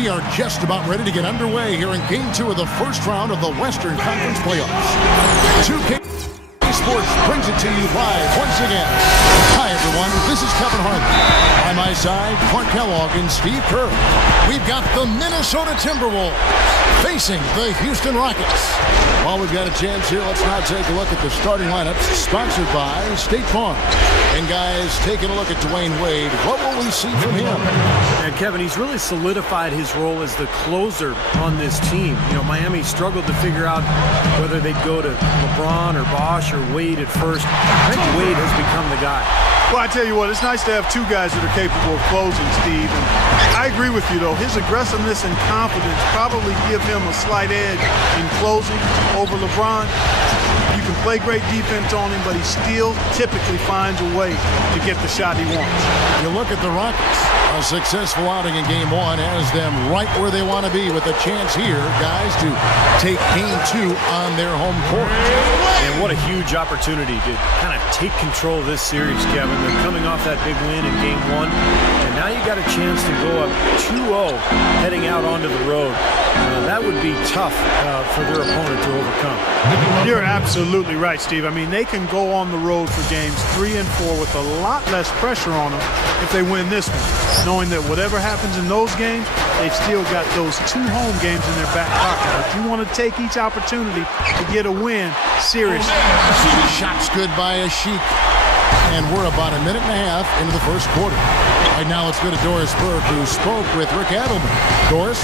We are just about ready to get underway here in Game 2 of the first round of the Western Conference Playoffs. 2K Sports brings it to you live once again. Hi, everyone. This is Kevin Harlan. By my side, Clark Kellogg and Steve Kerr. We've got the Minnesota Timberwolves facing the Houston Rockets. While we've got a chance here, let's now take a look at the starting lineups sponsored by State Farm. And guys, taking a look at Dwayne Wade, what will we see from him? And Kevin, he's really solidified his role as the closer on this team. You know, Miami struggled to figure out whether they'd go to LeBron or Bosh or Wade at first. I think Wade has become the guy. Well, I tell you what, it's nice to have two guys that are capable of closing, Steve. And I agree with you, though. His aggressiveness and confidence probably give him a slight edge in closing over LeBron. You can play great defense on him, but he still typically finds a way to get the shot he wants. You look at the Rockets. A successful outing in Game 1 has them right where they want to be with a chance here, guys, to take Game 2 on their home court. And what a huge opportunity to kind of take control of this series, Kevin. They're coming off that big win in Game 1, and now you got a chance to go up 2-0 heading out onto the road. That would be tough for their opponent to overcome. You're absolutely right, Steve. I mean, they can go on the road for games 3 and 4 with a lot less pressure on them if they win this one, knowing that whatever happens in those games, they've still got those 2 home games in their back pocket. But you want to take each opportunity to get a win seriously. Shots good by Ashik. And we're about a minute and a half into the first quarter. Right now, let's go to Doris Burke, who spoke with Rick Adelman. Doris?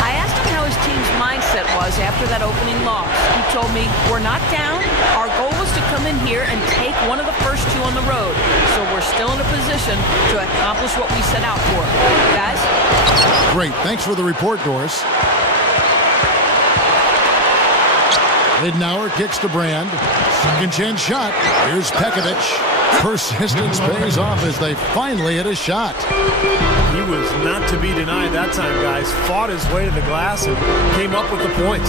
I asked him how his team's mindset was after that opening loss. He told me, we're not down. Our goal was to come in here and take one of the first 2 on the road. So we're still in a position to accomplish what we set out for. Guys? Great. Thanks for the report, Doris. Lidenauer kicks to Brand. Second chance shot. Here's Pekovic. Persistence pays off as they finally hit a shot. He was not to be denied that time, guys. Fought his way to the glass and came up with the points.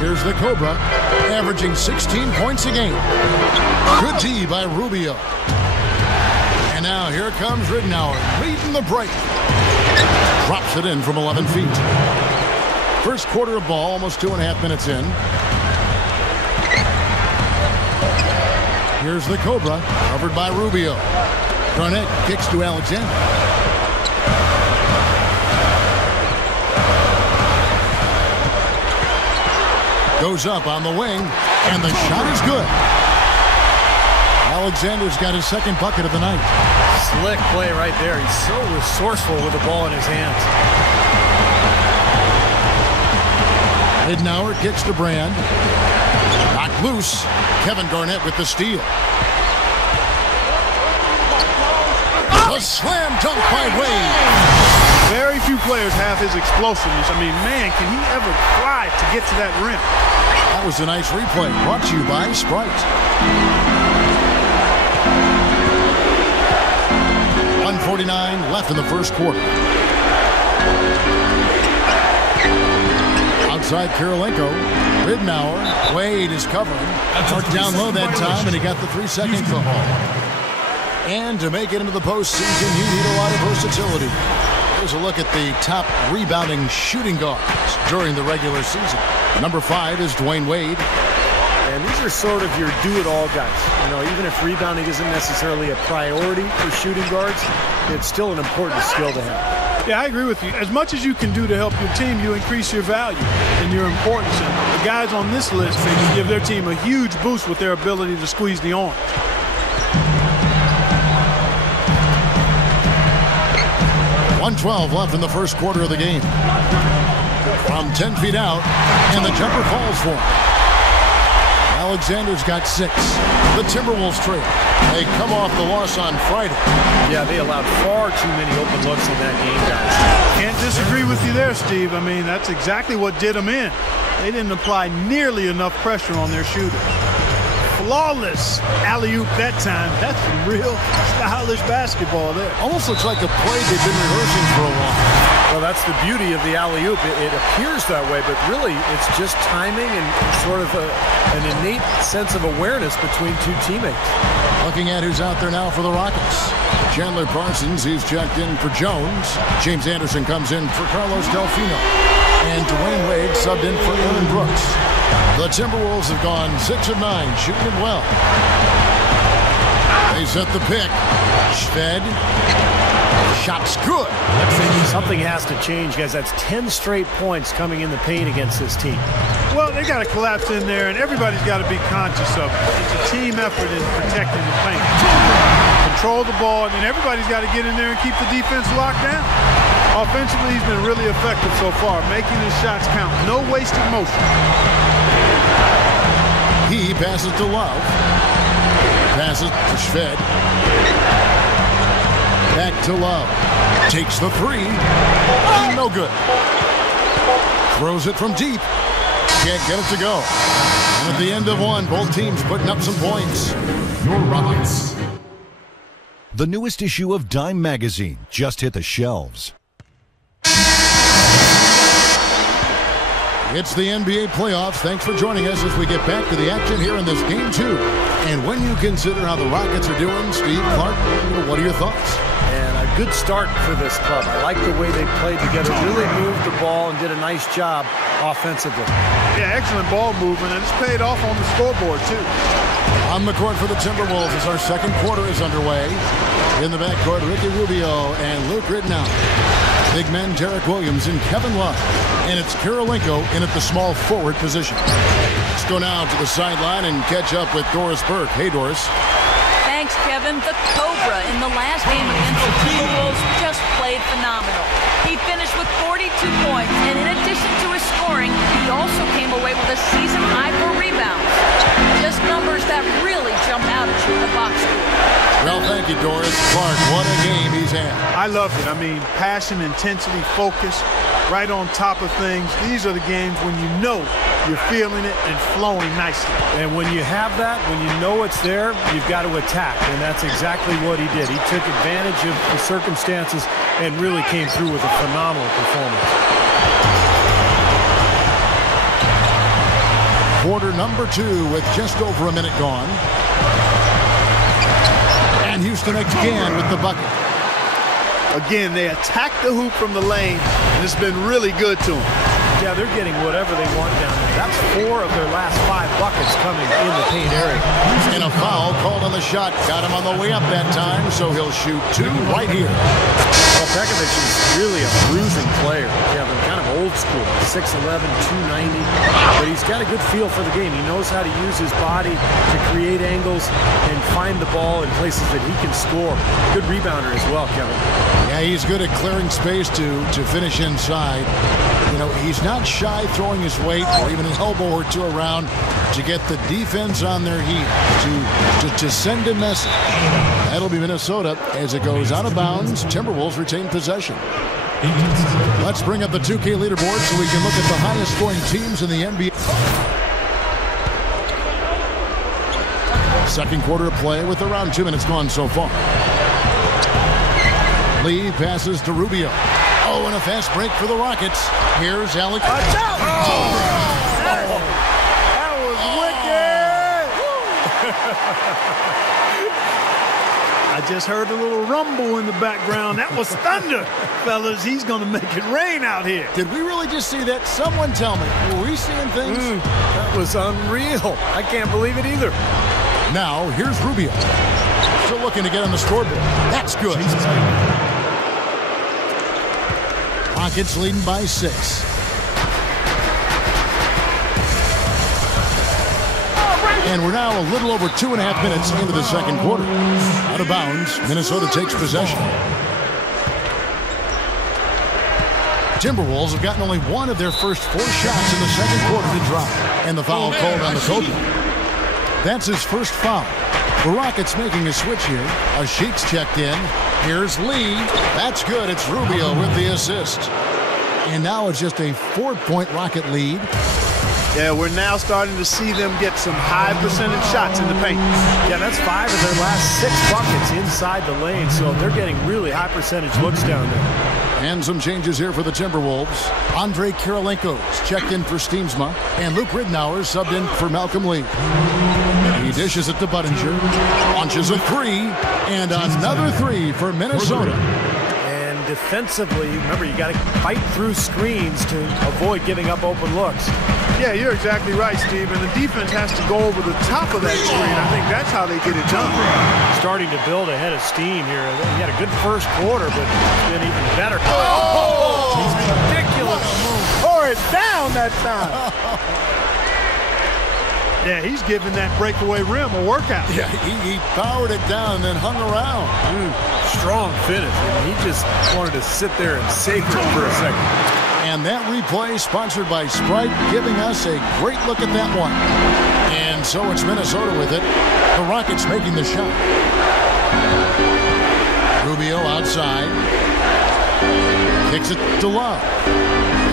Here's the Cobra, averaging 16 points a game. Good D by Rubio. And now here comes Lidenauer, leading the break. Drops it in from 11 feet. First quarter of ball, almost 2.5 minutes in. Here's the Cobra, covered by Rubio. Garnett kicks to Alexander. Goes up on the wing, and the shot is good. Alexander's got his second bucket of the night. Slick play right there. He's so resourceful with the ball in his hands. Lidenauer kicks to Brand. Knocked loose. Kevin Garnett with the steal. A slam dunk by Wade. Very few players have his explosiveness. I mean, man, can he ever fly to get to that rim? That was a nice replay. Brought to you by Sprite. 1:49 left in the first quarter. Outside Kirilenko. Lidenauer. Wade is covering. Marked down low that time, and he got the 3-second call. And to make it into the postseason, you need a lot of versatility. Here's a look at the top rebounding shooting guards during the regular season. Number 5 is Dwayne Wade. And these are sort of your do-it-all guys. You know, even if rebounding isn't necessarily a priority for shooting guards, it's still an important skill to have. Yeah, I agree with you. As much as you can do to help your team, you increase your value and your importance. And the guys on this list, they can give their team a huge boost with their ability to squeeze the arm. .112 left in the first quarter of the game. From 10 feet out, and the jumper falls for him. Alexander's got 6. The Timberwolves trail. They come off the loss on Friday. Yeah, they allowed far too many open looks in that game, guys. Can't disagree with you there, Steve. I mean, that's exactly what did them in. They didn't apply nearly enough pressure on their shooters. flawless alley-oop that time. That's some real stylish basketball there. Almost looks like a play they've been rehearsing for a while. Well, that's the beauty of the alley-oop. It appears that way, but really it's just timing and sort of an innate sense of awareness between two teammates. Looking at who's out there now for the Rockets. Chandler Parsons, he's checked in for Jones. James Anderson comes in for Carlos Delfino. And Dwayne Wade subbed in for Aaron Brooks. The Timberwolves have gone 6 of 9, shooting it well. They set the pick. Shved. Shot's good. Something has to change, guys. That's 10 straight points coming in the paint against this team. Well, they got to collapse in there, and everybody's got to be conscious of it. It's a team effort in protecting the paint. Control the ball, and everybody's got to get in there and keep the defense locked down. Offensively, he's been really effective so far, making his shots count. No wasted motion. He passes to Love. Passes to Shved. Back to Love. Takes the three. No good. Throws it from deep. Can't get it to go. And at the end of one, both teams putting up some points. Your Rockets. The newest issue of Dime magazine just hit the shelves. It's the NBA playoffs. Thanks for joining us as we get back to the action here in this Game 2. And when you consider how the Rockets are doing, Steve, Clark, what are your thoughts? And a good start for this club. I like the way they played together, really moved the ball and did a nice job offensively. Yeah, excellent ball movement, and it's paid off on the scoreboard, too. On the court for the Timberwolves as our second quarter is underway. In the backcourt, Ricky Rubio and Luke Ridnow. Big men Derek Williams and Kevin Love. And it's Kirilenko in at the small forward position. Let's go now to the sideline and catch up with Doris Burke. Hey, Doris. Thanks, Kevin. The Cobra in the last game against the Timberwolves just played phenomenal. He finished with 42 points, and in addition to his scoring, he also came away with a season high for rebounds. Just numbers that really jump out at you in the box score. Well, thank you, Doris. Clark, what a game he's had. I love it. I mean, passion, intensity, focus, right on top of things. These are the games when you know you're feeling it and flowing nicely. And when you have that, when you know it's there, you've got to attack. And that's exactly what he did. He took advantage of the circumstances and really came through with a phenomenal performance. Quarter number 2 with just over a minute gone. And Houston again with the bucket. Again, they attack the hoop from the lane, and it's been really good to them. Yeah, they're getting whatever they want down there. That's 4 of their last 5 buckets coming in the paint area. And a foul called on the shot. Got him on the way up that time, so he'll shoot 2 right here. Well, Pekovic is really a bruising player, Kevin. Kind of old school, 6'11", 290. But he's got a good feel for the game. He knows how to use his body to create angles and find the ball in places that he can score. Good rebounder as well, Kevin. Yeah, he's good at clearing space to finish inside. You know, he's not shy throwing his weight or even an elbow or two around to get the defense on their heat, to send a message. That'll be Minnesota as it goes out of bounds. Timberwolves retain possession. Let's bring up the 2K leaderboard so we can look at the highest scoring teams in the NBA. Second quarter of play with around 2 minutes gone so far. Lee passes to Rubio. Oh, and a fast break for the Rockets. Here's Alec. That was wicked. I just heard a little rumble in the background. That was thunder, fellas. He's going to make it rain out here. Did we really just see that? Someone tell me. Were we seeing things? That was unreal. I can't believe it either. Now, here's Rubio. Still looking to get on the scoreboard. That's good. Rockets leading by 6. And we're now a little over 2.5 minutes into the second quarter. Out of bounds, Minnesota takes possession. Timberwolves have gotten only 1 of their first 4 shots in the second quarter to drop. And the foul called on the Cobra. That's his first foul. The Rockets making a switch here. Ashik's checked in. Here's Lee. That's good. It's Rubio with the assist. And now it's just a 4-point Rocket lead. Yeah, we're now starting to see them get some high percentage shots in the paint. Yeah, that's 5 of their last 6 buckets inside the lane, so they're getting really high percentage looks down there. And some changes here for the Timberwolves. Andre Kirilenko's checked in for Steemsma, and Luke Ridnour subbed in for Malcolm Lee. He dishes it to Budinger, launches a 3, and another 3 for Minnesota. And defensively, remember, you got to fight through screens to avoid giving up open looks. Yeah, you're exactly right, Steve. And the defense has to go over the top of that screen. I think that's how they get it done. Starting to build a head of steam here. He had a good first quarter, but it's been even better. Oh! Ridiculous. Tore it down that time. Yeah, he's giving that breakaway rim a workout. Yeah, he powered it down and then hung around. Strong finish. He just wanted to sit there and savor it for a second. And that replay sponsored by Sprite, giving us a great look at that one. And so it's Minnesota with it. The Rockets making the shot. Rubio outside. Kicks it to Love.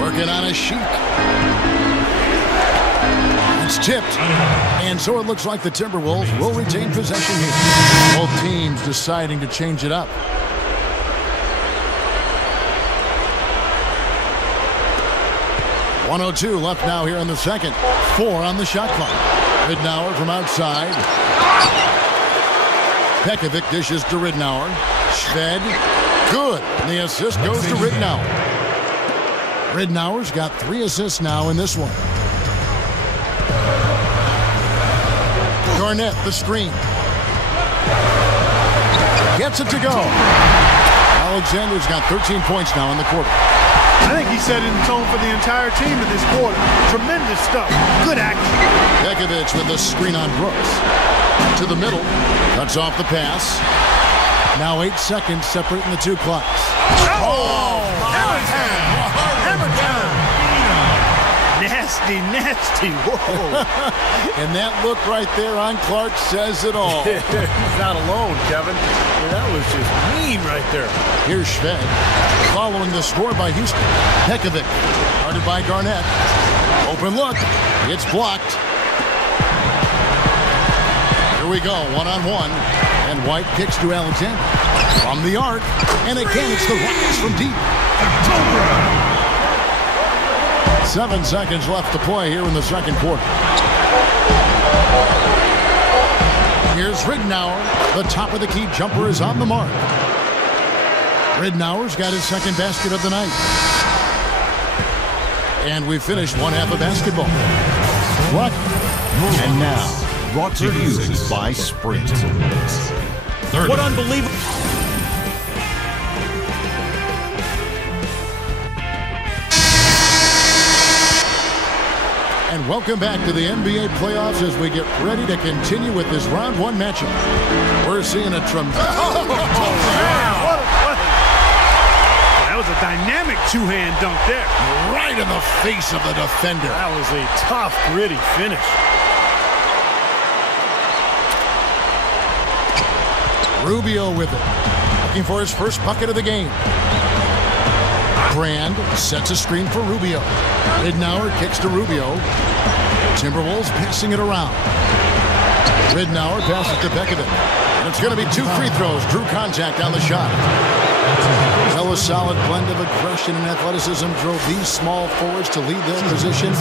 Working on a Sheik. It's tipped. And so it looks like the Timberwolves will retain possession here. Both teams deciding to change it up. .102 left now here in the second. 4 on the shot clock. Ridnour from outside. Pekovic dishes to Ridnour. Shved. Good. And the assist goes to Ridnour. Ridnour's got 3 assists now in this one. Garnett, the screen. Gets it to go. Alexander's got 13 points now in the quarter. I think he set in the tone for the entire team in this quarter. Tremendous stuff. Good action. Pekovic with the screen on Brooks. To the middle. Cuts off the pass. Now 8 seconds separating the 2 clocks. Oh! Hammer time! Hammer time! Nasty, nasty. Whoa. And that look right there on Clark says it all. He's not alone, Kevin. That was just mean right there. Here's Shved. Following the score by Houston. Pekovic. Guarded by Garnett. Open look. It's blocked. Here we go. 1-on-1. And White kicks to Alexander. From the arc. And again, it's the Rockets from deep. 7 seconds left to play here in the second quarter. Here's Ridnour. The top of the key jumper is on the mark. Ridnour's got his second basket of the night. And we finished one half of basketball. What? And now, brought to you by Sprint. What unbelievable. And welcome back to the NBA playoffs as we get ready to continue with this round 1 matchup. We're seeing a tremendous... That was a dynamic 2-hand dunk there. Right in the face of the defender. That was a tough, gritty finish. Rubio with it. Looking for his first bucket of the game. Brand sets a screen for Rubio. Ridnour kicks to Rubio. Timberwolves passing it around. Ridnour passes to Pekovic. And it's going to be 2 free throws. Drew contact on the shot. Well, a solid blend of aggression and athleticism drove these small forwards to lead their position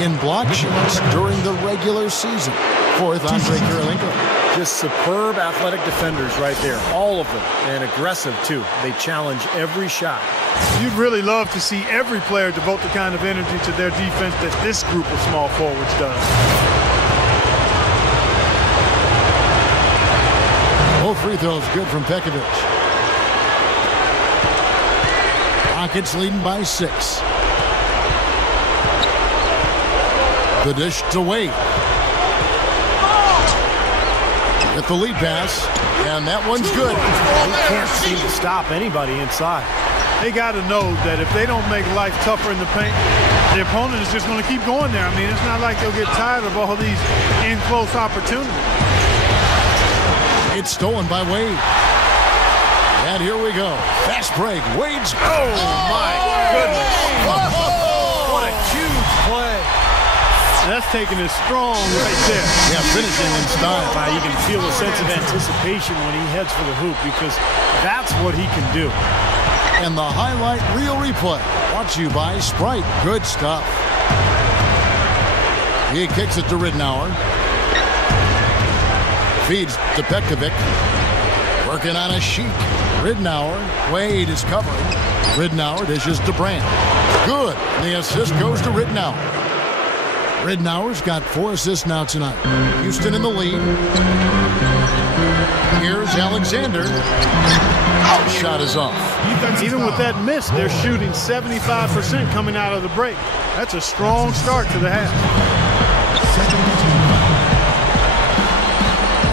in block shots during the regular season. 4th, Andre Kirilenko. Just superb athletic defenders right there. All of them. And aggressive, too. They challenge every shot. You'd really love to see every player devote the kind of energy to their defense that this group of small forwards does. Both free throws good from Pekovic. Rockets leading by 6. The dish to Wade. With the lead pass, and that one's good. They can't seem to stop anybody inside. They got to know that if they don't make life tougher in the paint, the opponent is just going to keep going there. I mean, it's not like they'll get tired of all these in-close opportunities. It's stolen by Wade. And here we go. Fast break. Wade's... Oh, my goodness. What a huge play. That's taking it strong right there. Yeah, finishing in style. You can feel a sense of anticipation when he heads for the hoop because that's what he can do. And the highlight reel replay brought to you by Sprite. Good stuff. He kicks it to Ridnour. Feeds to Pekovic. Working on a sheet. Ridnour. Wade is covering. Ridnour dishes to Brand. Good. The assist goes to Ridnour. Ridnour's got 4 assists now tonight. Houston in the lead. Here's Alexander. Shot is off. Even with that miss, they're shooting 75% coming out of the break. That's a strong start to the half.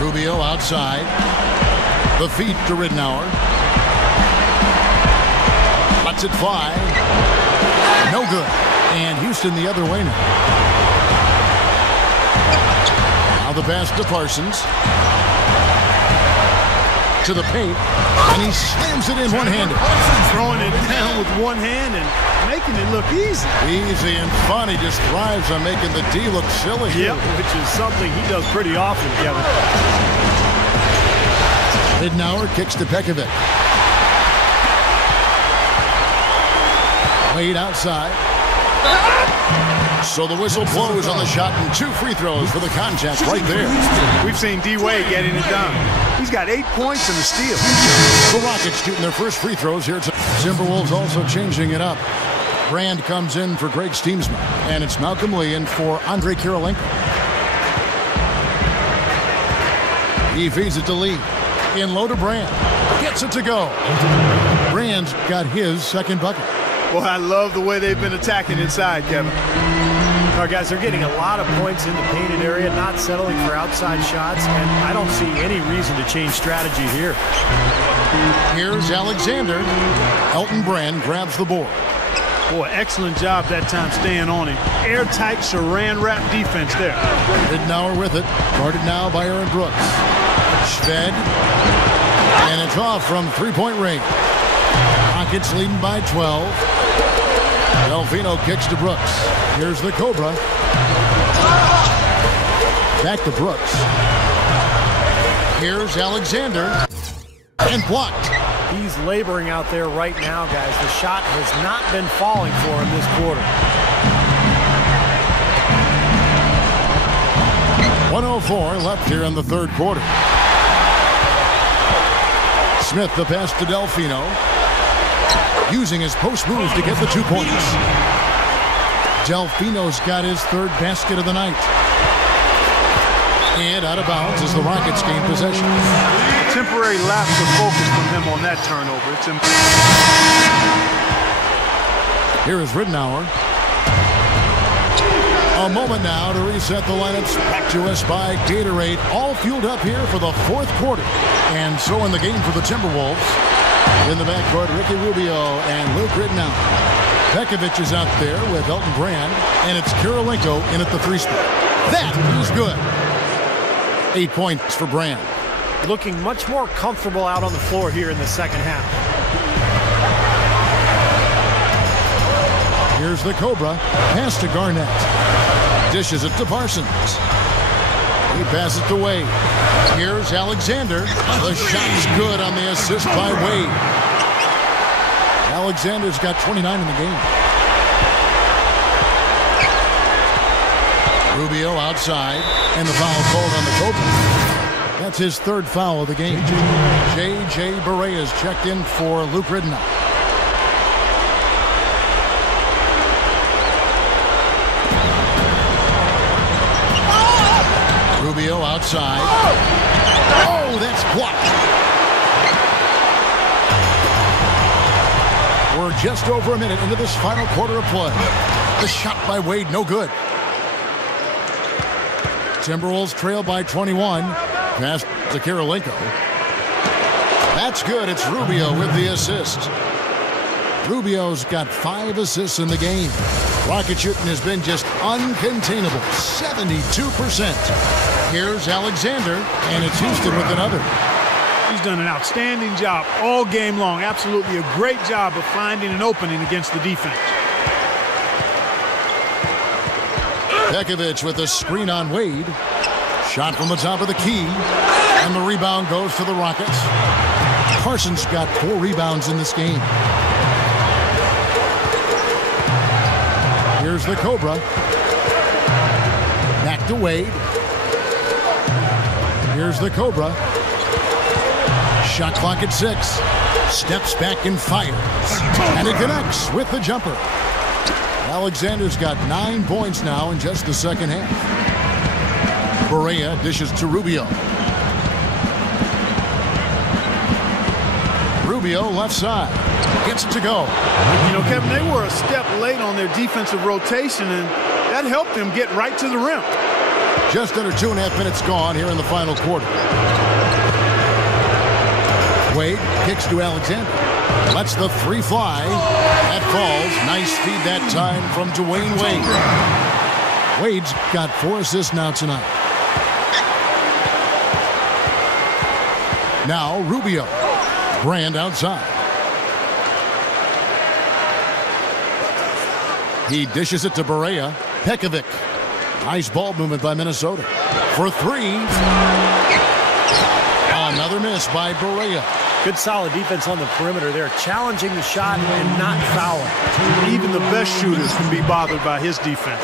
Rubio outside. The feed to Ridnour. Lets it fly. No good. And Houston the other way now. Now the pass to Parsons. To the paint. And he slams it in one-handed. Throwing it down with one hand and making it look easy. Easy and fun. He just thrives on making the D look silly. Yep, which is something he does pretty often, Kevin. Ridnour kicks to Pekovic. Wade outside. So the whistle blows on the shot and 2 free throws for the contact right there. We've seen D-Wade getting it done. He's got 8 points and a steal. The Rockets shooting their first free throws here. Timberwolves also changing it up. Brand comes in for Greg Steamsma, and it's Malcolm Lee in for Andrei Kirilenko. He feeds it to Lee. In low to Brand. Gets it to go. Brand's got his second bucket. Boy, I love the way they've been attacking inside, Kevin. All right, guys, they're getting a lot of points in the painted area, not settling for outside shots, and I don't see any reason to change strategy here. Here's Alexander. Elton Brand grabs the board. Boy, excellent job that time staying on him. Airtight saran wrap defense there. Ridnour with it. Guarded now by Aaron Brooks. Shved. And it's off from three-point range. Rockets leading by 12. Delfino kicks to Brooks. Here's the Cobra. Back to Brooks. Here's Alexander. And blocked. He's laboring out there right now, guys. The shot has not been falling for him this quarter. 1:04 left here in the third quarter. Smith the pass to Delfino. Using his post moves to get the 2 points. Delfino's got his third basket of the night. And out of bounds as the Rockets gain possession. Temporary lapse of focus from him on that turnover. Here is Ridnour. A moment now to reset the lineups. Back to us by Gatorade. All fueled up here for the fourth quarter. And so in the game for the Timberwolves. In the backcourt, Ricky Rubio and Luke Ridnour. Pekovic is out there with Elton Brand. And it's Kirilenko in at the 3 spot. That is good. 8 points for Brand. Looking much more comfortable out on the floor here in the second half. Here's the Cobra. Pass to Garnett. Dishes it to Parsons. He passes it to Wade. Here's Alexander. The shot's good on the assist by Wade. Alexander's got 29 in the game. Rubio outside. And the foul called on the Cobra. That's his third foul of the game. J.J. Barea is checked in for Luke Ridnour. Rubio outside. Oh, that's blocked. We're just over a minute into this final quarter of play. The shot by Wade, no good. Timberwolves trail by 21. Pass to Kirilenko. That's good. It's Rubio with the assist. Rubio's got 5 assists in the game. Rocket shooting has been just uncontainable. 72%. Here's Alexander, and it's Houston with another. He's done an outstanding job all game long. Absolutely a great job of finding an opening against the defense. Pekovic with a screen on Wade. Shot from the top of the key. And the rebound goes to the Rockets. Parsons got 4 rebounds in this game. Here's the Cobra. Back to Wade. Here's the Cobra. Shot clock at 6. Steps back and fires. And it connects with the jumper. Alexander's got 9 points now in just the second half. Barea dishes to Rubio. Rubio left side. Gets it to go. You know, Kevin, they were a step late on their defensive rotation, and that helped them get right to the rim. Just under 2.5 minutes gone here in the final quarter. Wade kicks to Alexander. Lets the 3 fly. That falls. Nice feed that time from Dwayne Wade. Wade's got 4 assists now tonight. Now Rubio. Brand outside. He dishes it to Barea. Pekovic. Nice ball movement by Minnesota. For 3. Another miss by Barea. Good solid defense on the perimeter there, challenging the shot and not fouling. Even the best shooters can be bothered by his defense.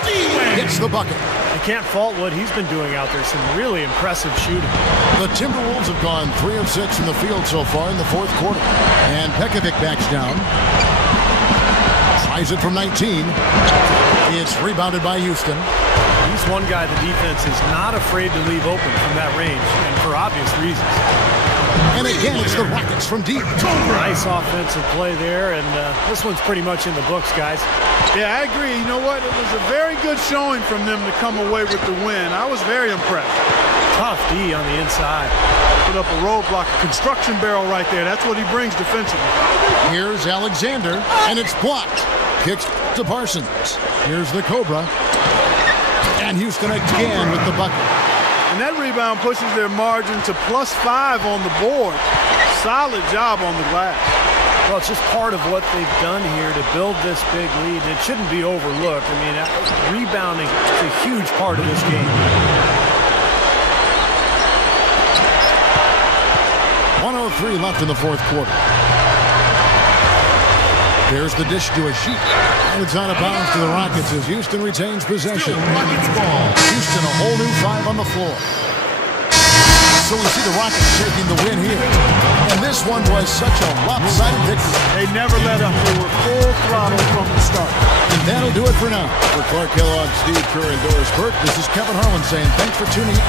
Hits the bucket. You can't fault what he's been doing out there. Some really impressive shooting. The Timberwolves have gone 3 of 6 from the field so far in the 4th quarter. And Pekovic backs down. Tries it from 19. It's rebounded by Houston. He's one guy the defense is not afraid to leave open from that range, and for obvious reasons. And again, it's the Rockets from deep. Nice offensive play there, and this one's pretty much in the books, guys. Yeah, I agree. You know what? It was a very good showing from them to come away with the win. I was very impressed. Tough D on the inside. Put up a roadblock, a construction barrel right there. That's what he brings defensively. Here's Alexander, and it's blocked. Kicks to Parsons. Here's the Cobra. And Houston again with the bucket. And that rebound pushes their margin to +5 on the board. Solid job on the glass. Well, it's just part of what they've done here to build this big lead. It shouldn't be overlooked. I mean, rebounding is a huge part of this game. 1:03 left in the 4th quarter. There's the dish to a sheet. And it's out of bounds to the Rockets as Houston retains possession. Rockets ball. Houston a whole new 5 on the floor. So we see the Rockets taking the win here. And this one was such a lopsided victory. They never let up. They were full throttle from the start. And that'll do it for now. For Clark Kellogg, Steve Kerr, and Doris Burke, this is Kevin Harlan saying thanks for tuning in.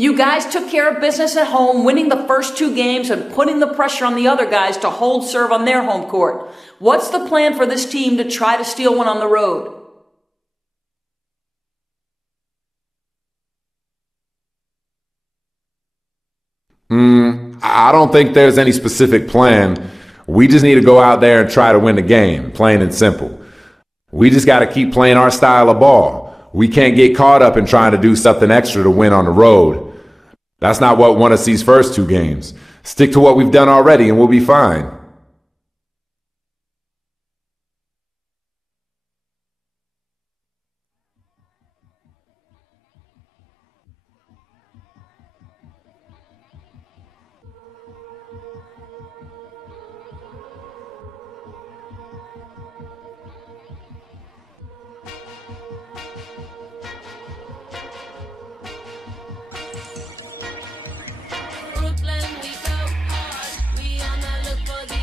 You guys took care of business at home, winning the first 2 games and putting the pressure on the other guys to hold serve on their home court. What's the plan for this team to try to steal one on the road? I don't think there's any specific plan. We just need to go out there and try to win the game, plain and simple. We just got to keep playing our style of ball. We can't get caught up in trying to do something extra to win on the road. That's not what won us these first 2 games. Stick to what we've done already and we'll be fine. Brooklyn, we go hard. We on the look for the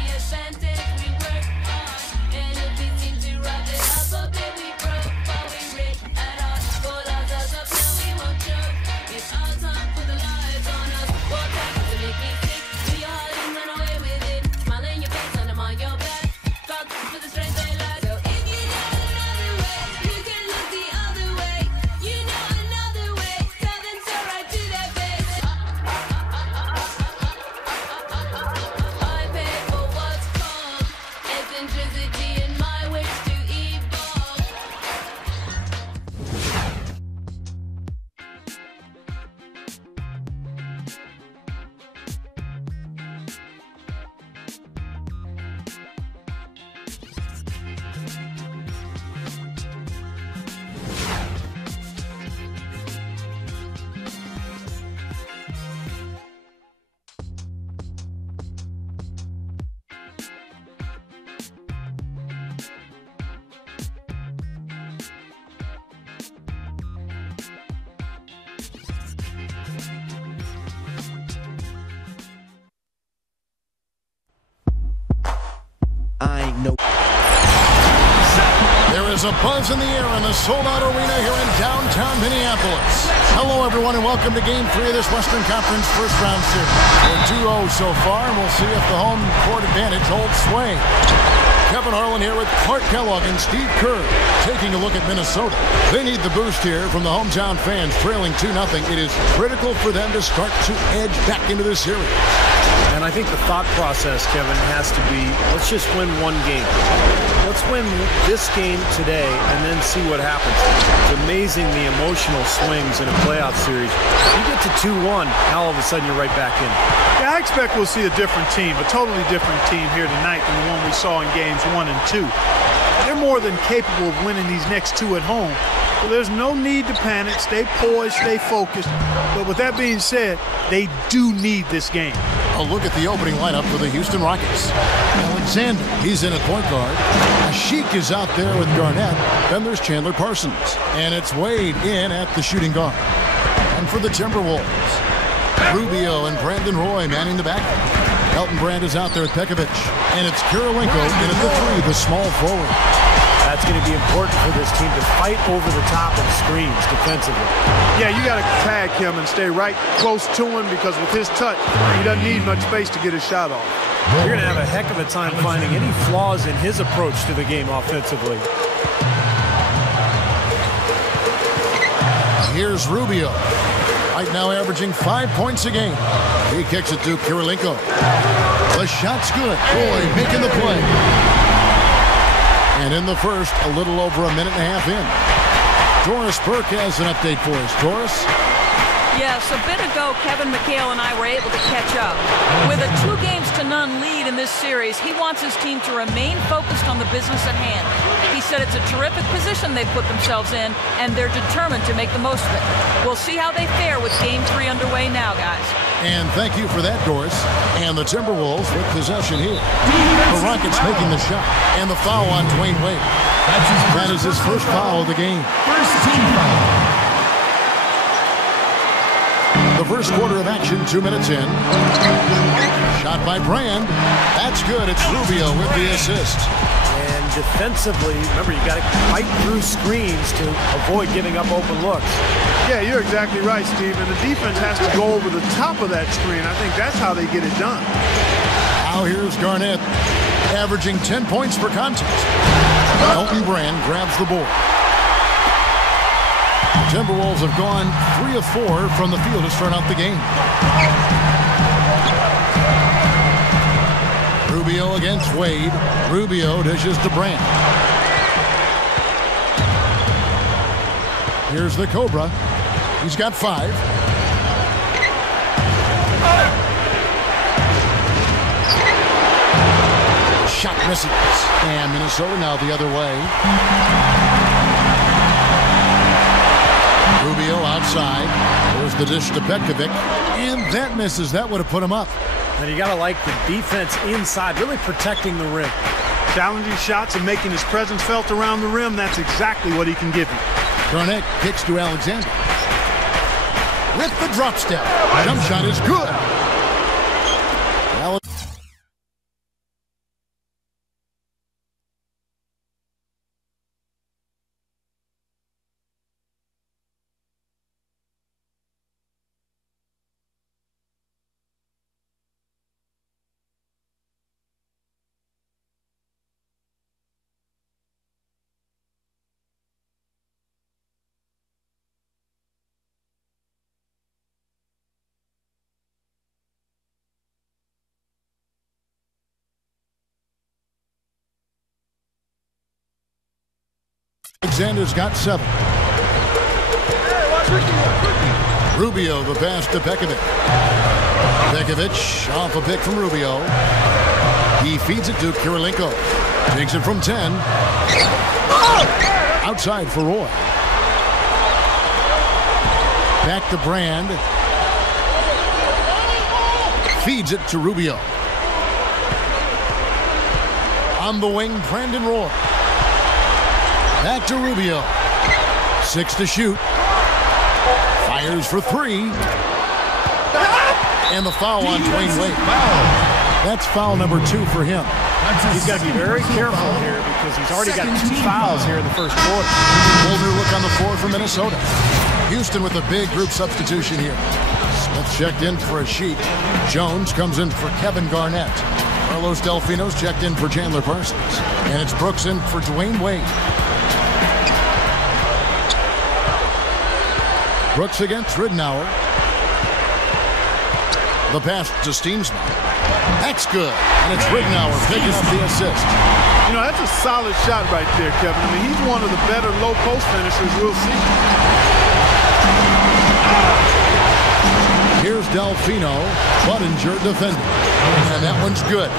I ain't no. There is a buzz in the air in the sold-out arena here in downtown Minneapolis. Hello, everyone, and welcome to Game 3 of this Western Conference first-round series. We're 2-0 so far, and we'll see if the home court advantage holds sway. Kevin Harlan here with Clark Kellogg and Steve Kerr taking a look at Minnesota. They need the boost here from the hometown fans, trailing 2-0. It is critical for them to start to edge back into this series. And I think the thought process, Kevin, has to be, let's just win one game. Let's win this game today and then see what happens. It's amazing the emotional swings in a playoff series. You get to 2-1, now all of a sudden you're right back in. Yeah, I expect we'll see a different team, a totally different team here tonight than the one we saw in games 1 and 2. They're more than capable of winning these next 2 at home. So there's no need to panic. Stay poised, stay focused. But with that being said, they do need this game. A look at the opening lineup for the Houston Rockets. Alexander, he's in at point guard. Sheik is out there with Garnett. Then there's Chandler Parsons. And it's Wade in at the shooting guard. And for the Timberwolves, Rubio and Brandon Roy manning the back. Elton Brand is out there at Pekovic. And it's Kirilenko in at the 3, the small forward. That's going to be important for this team to fight over the top of screens defensively. Yeah, you got to tag him and stay right close to him because with his touch, he doesn't need much space to get his shot off. You're going to have a heck of a time finding any flaws in his approach to the game offensively. Here's Rubio. Right now averaging 5 points a game. He kicks it to Kirilenko. The shot's good. Roy making the play. And in the first, a little over a minute and a half in. Doris Burke has an update for us. Doris? Yes, a bit ago, Kevin McHale and I were able to catch up. With a 2-0 lead in this series, he wants his team to remain focused on the business at hand. He said it's a terrific position they've put themselves in, and they're determined to make the most of it. We'll see how they fare with Game 3 underway now, guys. And thank you for that, Doris. And the Timberwolves with possession here. The Rockets making the shot. And the foul on Dwayne Wade. That is his first foul of the game. First team foul. The first quarter of action, 2 minutes in. Shot by Brand. That's good. It's Rubio with the assist. And defensively, remember, you got to fight through screens to avoid giving up open looks. Yeah, you're exactly right, Steve. And the defense has to go over the top of that screen. I think that's how they get it done. Now here's Garnett, averaging 10 points per contest. Elton Brand grabs the board. The Timberwolves have gone 3 of 4 from the field to start out the game. Rubio against Wade. Rubio dishes to Brand. Here's the Cobra. He's got 5. Shot misses. And Minnesota now the other way. Rubio outside. There's the dish to Petkovic. And that misses. That would have put him up. And you got to like the defense inside, really protecting the rim. Challenging shots and making his presence felt around the rim, that's exactly what he can give you. Garnett kicks to Alexander. With the drop step. Jump shot is good. Alexander's got 7. Rubio, the pass to Pekovic. Pekovic off a pick from Rubio. He feeds it to Kirilenko. Takes it from 10. Outside for Roy. Back to Brand. Feeds it to Rubio. On the wing, Brandon Roy. Back to Rubio. 6 to shoot. Fires for 3. And the foul on Dwayne Wade. That's foul number 2 for him. He's got to be very careful here because he's already got 2 fouls here in the first quarter. Older look on the floor for Minnesota. Houston with a big group substitution here. Smith checked in for a Sheik. Jones comes in for Kevin Garnett. Carlos Delfino's checked in for Chandler Parsons. And it's Brooks in for Dwayne Wade. Brooks against Ridnour. The pass to Steamsman. That's good. And it's Ridnour picking up the assist. You know, that's a solid shot right there, Kevin. I mean, he's one of the better low post finishers we'll see. Here's Delfino. Budinger defending. And that one's good.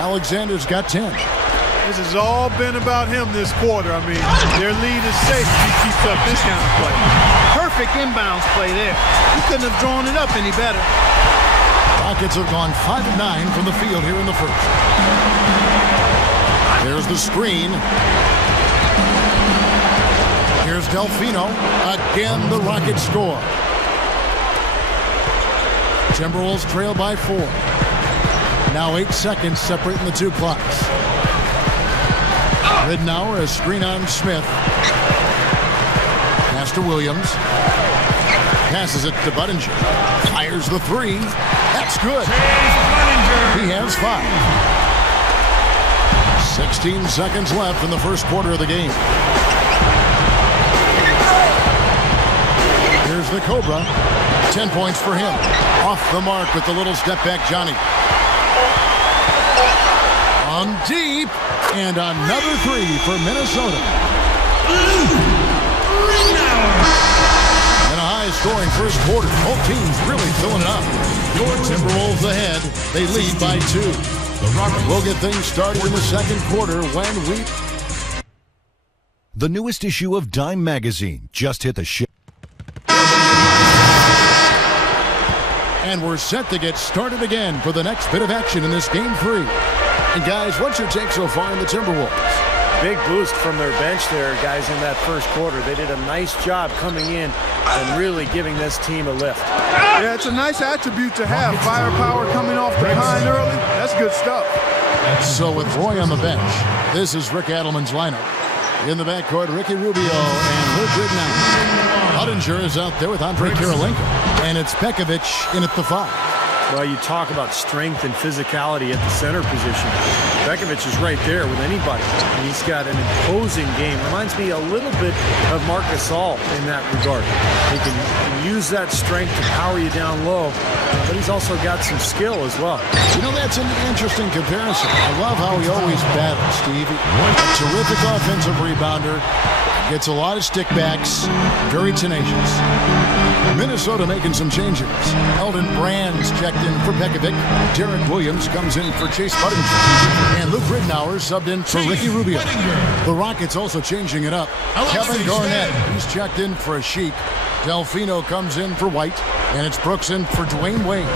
Alexander's got 10. This has all been about him this quarter. I mean, their lead is safe if he keeps up this kind of play. Perfect inbounds play there. He couldn't have drawn it up any better. Rockets have gone 5 of 9 from the field here in the first. There's the screen. Here's Delfino. Again, the Rockets score. Timberwolves trail by 4. Now 8 seconds separating the two clocks. Ridnour, a screen on Smith. Pass to Williams. Passes it to Budinger. Fires the 3. That's good. He has 5. 16 seconds left in the first quarter of the game. Here's the Cobra. 10 points for him. Off the mark with the little step back Johnny. On deep, and another 3 for Minnesota. In a high-scoring first quarter, both teams really filling it up. Timberwolves ahead. They lead by 2. The Rockets will get things started in the second quarter when we... The newest issue of Dime Magazine just hit the shelf. And we're set to get started again for the next bit of action in this Game 3. And guys, what's your take so far in the Timberwolves? Big boost from their bench there, guys, in that first quarter. They did a nice job coming in and really giving this team a lift. Yeah, it's a nice attribute to have. Firepower coming off the pine early. That's good stuff. So with Roy on the bench, this is Rick Adelman's lineup. In the backcourt, Ricky Rubio and Luke Ridnour. Budinger is out there with Andre Kirilenko. And it's Pekovic in at the 5. Well, you talk about strength and physicality at the center position. Pekovic is right there with anybody. And he's got an imposing game. Reminds me a little bit of Marc Gasol in that regard. He can use that strength to power you down low, but he's also got some skill as well. You know, that's an interesting comparison. I love how he always battles, Steve. A terrific offensive rebounder. Gets a lot of stickbacks. Very tenacious. Minnesota making some changes. Eldon Brand's checked in for Pekovic. Derek Williams comes in for Chase Budinger. And Luke Ridnour subbed in for Ricky Rubio. The Rockets also changing it up. Kevin Garnett, he's checked in for a Sheik. Delfino comes in for White. And it's Brooks in for Dwayne Wade.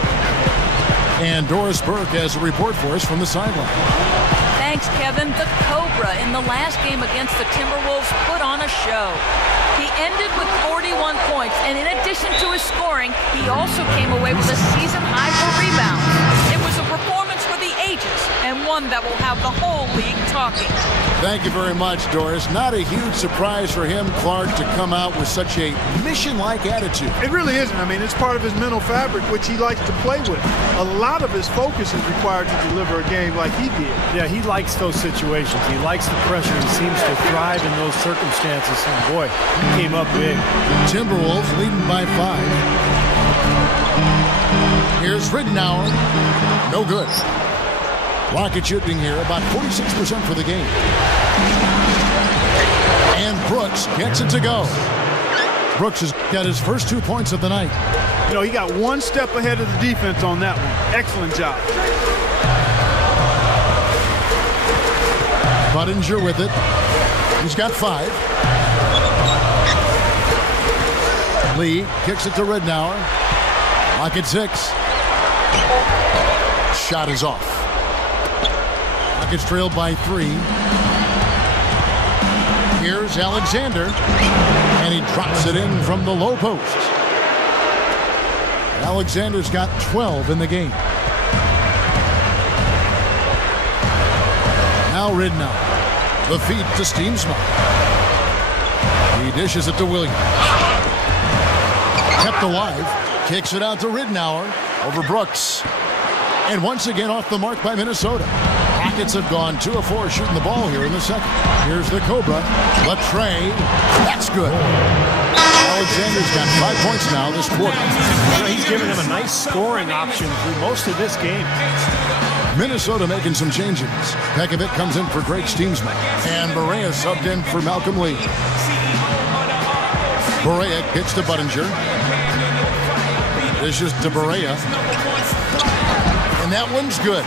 And Doris Burke has a report for us from the sideline. Thanks, Kevin. The Cobra in the last game against the Timberwolves put on a show. He ended with 41 points, and in addition to his scoring, he also came away with a season high for rebounds. It was a performance for the ages, and one that will have the whole league talking. Thank you very much, Doris. Not a huge surprise for him, Clark, to come out with such a mission-like attitude. It really isn't. I mean, it's part of his mental fabric, which he likes to play with. A lot of his focus is required to deliver a game like he did. Yeah, he likes those situations. He likes the pressure. He seems to thrive in those circumstances. And boy, he came up big. Timberwolves leading by 5. Here's Ridnour. No good. Rocket shooting here, about 46% for the game. And Brooks gets it to go. Brooks has got his first 2 points of the night. You know, he got one step ahead of the defense on that one. Excellent job. Budinger with it. He's got 5. Lee kicks it to Ridnour. Rocket 6. Shot is off. Rockets trailed by 3. Here's Alexander. And he drops it in from the low post. Alexander's got 12 in the game. Now Ridnour. The feed to Steensma. He dishes it to Williams. Kept alive. Kicks it out to Ridnour over Brooks. And once again off the mark by Minnesota. Rockets have gone 2 of 4 shooting the ball here in the second. Here's the Cobra. Latre. That's good. Alexander's got 5 points now this quarter. He's given him a nice scoring option through most of this game. Minnesota making some changes. Pekovic comes in for Greg Steensma. And Barea subbed in for Malcolm Lee. Barea kicks to Budinger. Dishes to Barea. And that one's good.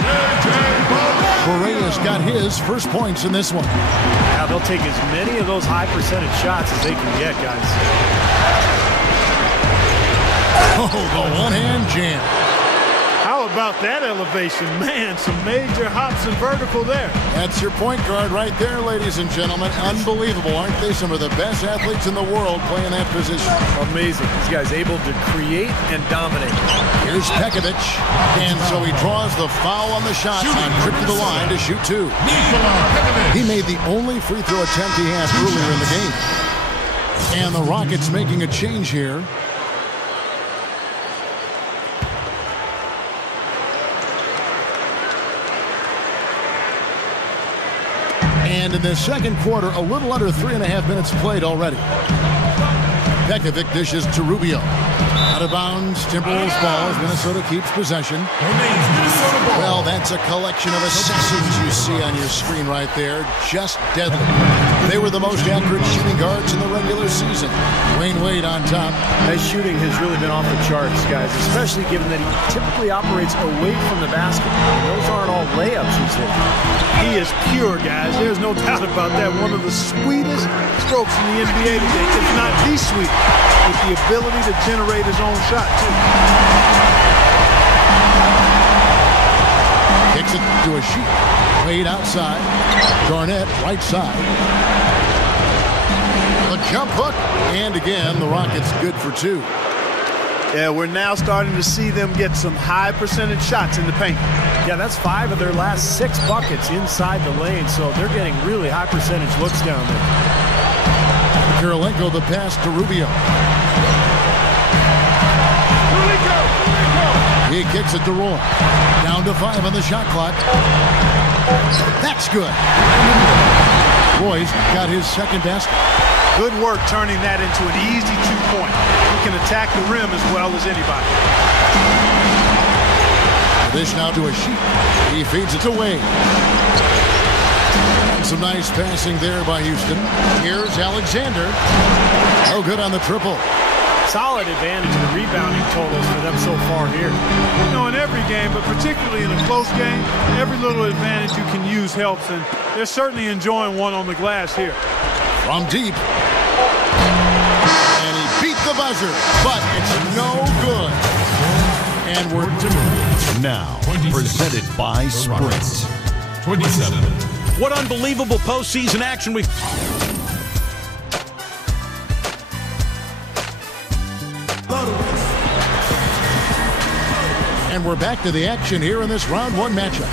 Barea's got his first points in this one. Now they'll take as many of those high percentage shots as they can get, guys. Oh, the one-hand jam. How about that elevation? Man, some major hops and vertical there. That's your point guard right there, ladies and gentlemen. Unbelievable, aren't they? Some of the best athletes in the world playing that position. Amazing. This guy's able to create and dominate. Here's Pekovic. And so he draws the foul on the shot on trip to the line to shoot 2. He made the only free throw attempt he had earlier in the game. And the Rockets making a change here. And in the second quarter, a little under 3.5 minutes played already. Pekovic dishes to Rubio. Out of bounds, Timberwolves ball as Minnesota keeps possession. Well, that's a collection of assassins you see on your screen right there. Just deadly. They were the most accurate shooting guards in the regular season. Wayne Wade on top. His shooting has really been off the charts, guys, especially given that he typically operates away from the basket. Those aren't all layups he's hitting. He is pure, guys. There's no doubt about that. One of the sweetest strokes in the NBA today, if not the sweetest, with the ability to generate his own shot, too. Kicks it to a sheet. Wade outside. Garnett right side. The jump hook. And again, the Rockets good for 2. Yeah, we're now starting to see them get some high percentage shots in the paint. Yeah, that's 5 of their last 6 buckets inside the lane, so they're getting really high percentage looks down there. Kirilenko the pass to Rubio. He kicks it to Roy. Down to 5 on the shot clock. That's good. Roy's got his second basket. Good work turning that into an easy 2-point. He can attack the rim as well as anybody. Dish now to a sheet. He feeds it to Wade. And some nice passing there by Houston. Here's Alexander. No good on the triple. Solid advantage in the rebounding totals for them so far here. You know, in every game, but particularly in a close game, every little advantage you can use helps, and they're certainly enjoying one on the glass here. From deep. And he beat the buzzer, but it's no good. And we're Now, presented by Sprint. 27. What unbelievable postseason action we... And we're back to the action here in this round 1 matchup.